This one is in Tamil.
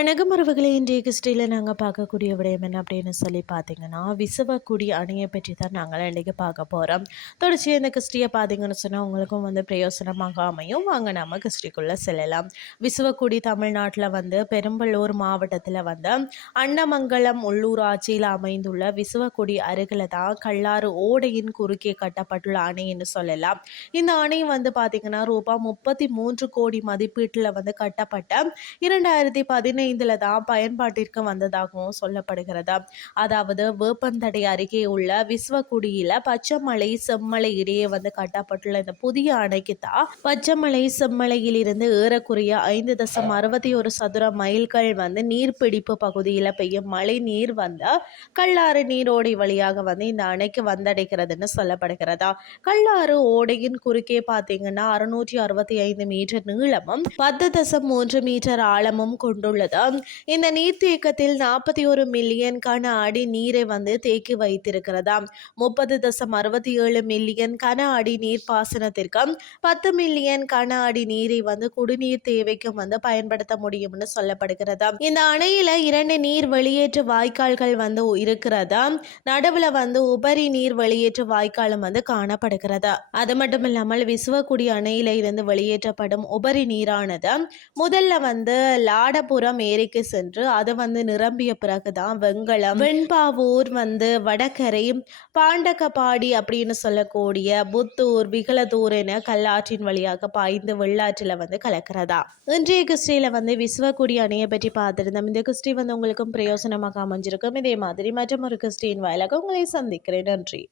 உறவுகளை இன்றைய கிறிஸ்டியில் நாங்கள் பார்க்கக்கூடிய விடயம் என்ன அப்படின்னு சொல்லி பார்த்தீங்கன்னா விசுவக்குடி அணையை பற்றி தான் நாங்கள் இன்றைக்கி பார்க்க போகிறோம் தொடர்ச்சியாக இந்த கிறிஸ்டியை பார்த்தீங்கன்னு சொன்னால் உங்களுக்கும் வந்து பிரயோசனமாக அமையும். வாங்க நம்ம கிறிஸ்டிக்குள்ளே செல்லலாம். விசுவக்குடி தமிழ்நாட்டில் வந்து பெரும்பலூர் மாவட்டத்தில் வந்து அன்னமங்கலம் உள்ளூராட்சியில் அமைந்துள்ள விசுவக்குடி அருகில் தான் கல்லாறு ஓடையின் குறுக்கே கட்டப்பட்டுள்ள அணைன்னு சொல்லலாம். இந்த அணை வந்து பார்த்தீங்கன்னா ரூபாய் முப்பத்தி மூன்று கோடி மதிப்பீட்டில் வந்து கட்டப்பட்ட இரண்டாயிரத்தி பதினைந்தில் தான் பயன்பாட்டிற்கு வந்ததாகவும் சொல்லப்படுகிறது? அதாவது வேப்பந்தடை அருகே உள்ள விஸ்வகுடியில பச்சைமலை செம்மலை இடையே வந்து கட்டப்பட்டுள்ள இந்த புதிய அணைக்கு தான் பச்சைமலை செம்மலையில் இருந்து ஏறக்குறைய ஐந்து தசம் அறுபத்தி ஒரு சதுர மைல்கள் வந்து நீர்பிடிப்பு பகுதியில் பெய்யும் மழை நீர் வந்து கல்லாறு நீரோடை வழியாக வந்து இந்த அணைக்கு வந்தடைகிறதுன்னு சொல்லப்படுகிறதா? கல்லாறு ஓடையின் குறுக்கே பார்த்தீங்கன்னா அறுநூற்றி அறுபத்தி ஐந்து மீட்டர் நீளமும் பத்து தசம் மூன்று மீட்டர் ஆழமும் கொண்டுள்ளது. இந்த நீர்த்தேக்கத்தில் நாற்பத்தி ஒரு மில்லியன் கன அடி நீரை வந்து தேக்கி வைத்திருக்கிறதாம் முப்பது தசம் அறுபத்தி ஏழு மில்லியன் கன அடி நீர் பாசனத்திற்கு பத்து மில்லியன் கன அடி நீரை வந்து குடிநீர் தேவைக்கும் வந்து பயன்படுத்த முடியும்னு சொல்லப்படுகிறது? இந்த அணையில இரண்டு நீர் வெளியேற்று வாய்க்கால்கள் வந்து இருக்கிறதா? நடுவில் வந்து உபரி நீர் வெளியேற்று வாய்க்காலும் வந்து காணப்படுகிறது? அது மட்டும் இல்லாமல் விசுவக்குடி அணையில இருந்து வெளியேற்றப்படும் உபரி நீரானது முதல்ல வந்து லாடபுரம் ஏரிக்கு சென்று அது வந்து நிரம்பிய பிறகுதான் வெங்கலம் வெண்பாவூர் வந்து வடகரை பாண்டகப்பாடி அப்படின்னு சொல்லக்கூடிய புத்தூர் விகலதூர் என கல்லாற்றின் வழியாக பாய்ந்து வெள்ளாற்றில் வந்து கலக்கிறதா. இன்றைய கிறிஸ்டியில் வந்து விஸ்வக்குடி அணையை பற்றி பார்த்துருந்தோம். இந்த கிறிஸ்டி வந்து உங்களுக்கும் பிரயோசனமாக அமைஞ்சிருக்கும். இதே மாதிரி மற்றும் ஒரு கிறிஸ்டியின் வாயிலாக உங்களை சந்திக்கிறேன். நன்றி.